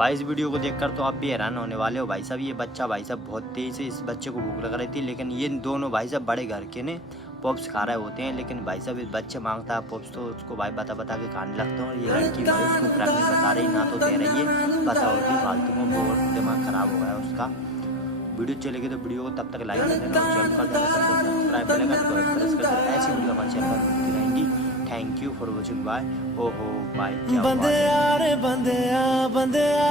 भाई इस वीडियो को देखकर तो आप भी हैरान होने वाले हो भाई साहब। ये बच्चा भाई साहब बहुत तेज से, इस बच्चे को भूख लग रही थी, लेकिन ये दोनों भाई साहब बड़े घर के ने पॉप्स खा रहे होते हैं, लेकिन भाई साहब इस बच्चे मांगता है पॉप्स तो उसको भाई बता बता के खाने लगते हैं। और ये लड़की भाई उसको प्रैक्टिस बता रही, ना तो दे रही है, पता होती फालतू में, बहुत दिमाग खराब हो गया उसका। वीडियो चलेगी तो वीडियो को तब तक लाइक कर देना और चैनल कर देना सब्सक्राइब बेल आइकन को प्रेस कर देना। ऐसी वीडियो हमारे चैनल पर मिलती रहेंगी। Thank you for watching. Bye. ओ हो बाय क्या हुआ?